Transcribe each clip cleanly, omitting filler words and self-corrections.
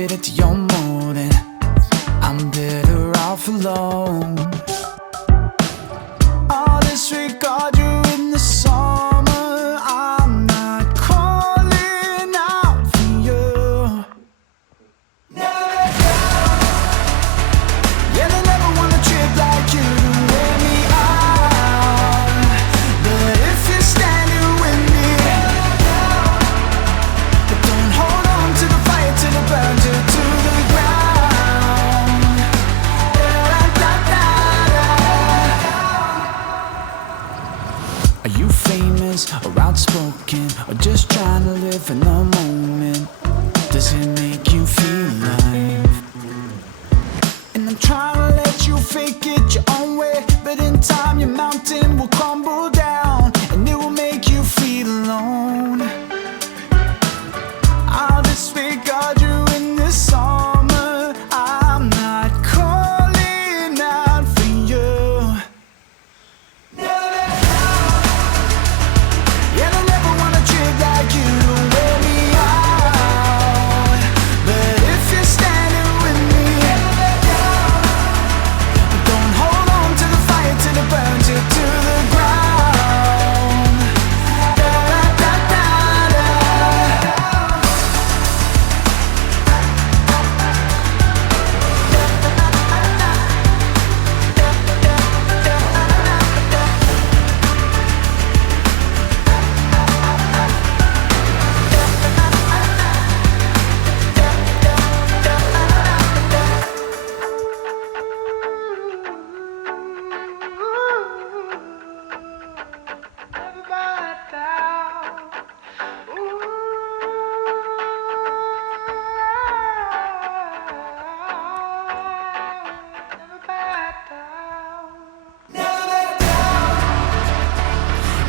fit into your molding. I'm better off alone. I'll disregard you in the summer. I'm not calling out for you. Yeah, they never wanna trip like you to wear me out. But if you're standing with me, but don't hold on to the fire till it burns you to the ground. Are you famous or outspoken, or just trying to live in the moment? Does it make you feel alive? And I'm trying to let you fake it your own way, but in time your mountain will crumble down, and it will make you feel alone. I'll disregard you in the summer. I'm not calling out for you. Yeah, they never wanna trip like you to wear me out. But if you're standing with me, don't hold on to the fire till it burns you to the ground.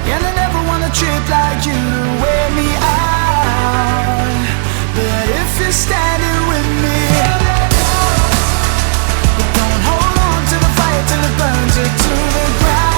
Yeah, they never wanna trip like you to wear me out. But if you're standing with me, but don't hold on to the fire till it burns you to the ground.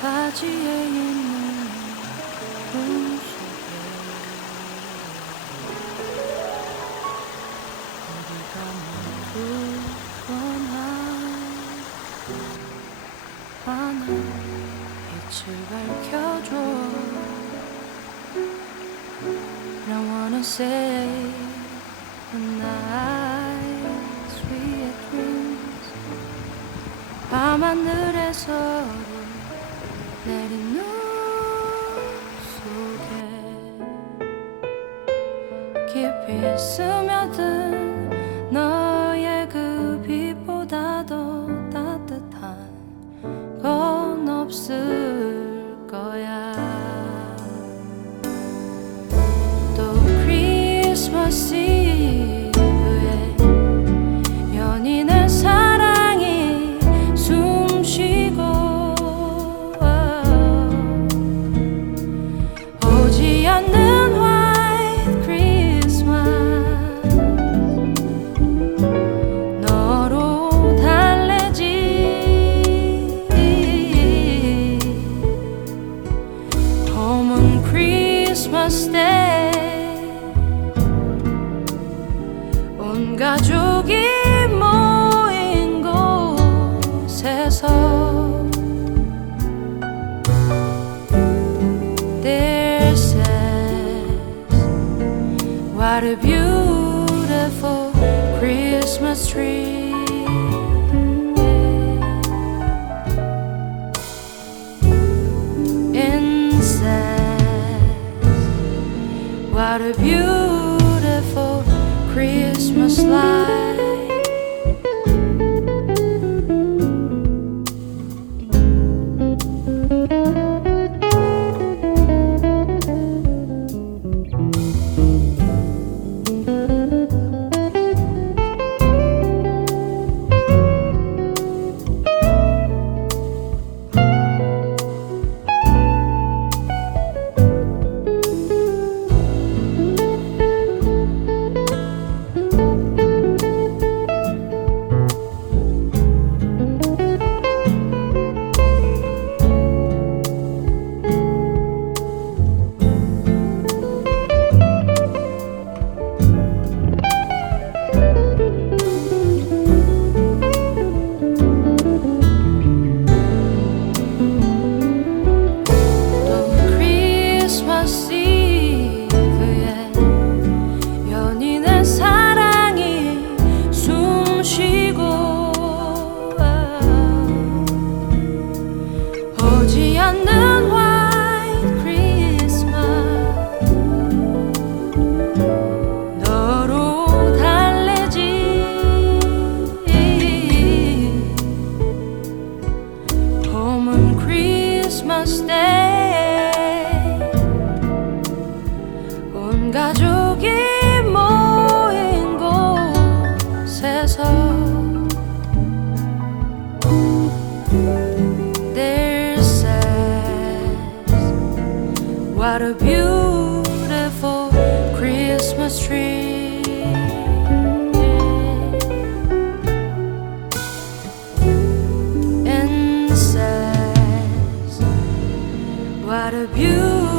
타지에 있는 꿈 속에 우리가 모두 원하는 빛을 밝혀줘. I wanna say goodnight, sweet dreams. 밤하늘에서 내린 눈 속에 깊이 스며든 너의 그 빛보다 더 따뜻한 건 없을 거야. 또 크리스마스 이브에 연인의 사랑이 숨쉬고 오지 않는 White Christmas 너로 달래지. 봄은 Christmas Day 온 가족이 모인 곳에서 There says what a beautiful Christmas tree. It says what a beautiful Christmas light. 오지 않는 White Christmas 너로 달래지. 봄은 Christmas Day 온 가족이 모인 곳에서 What a beautiful Christmas tree. And says, what a beautiful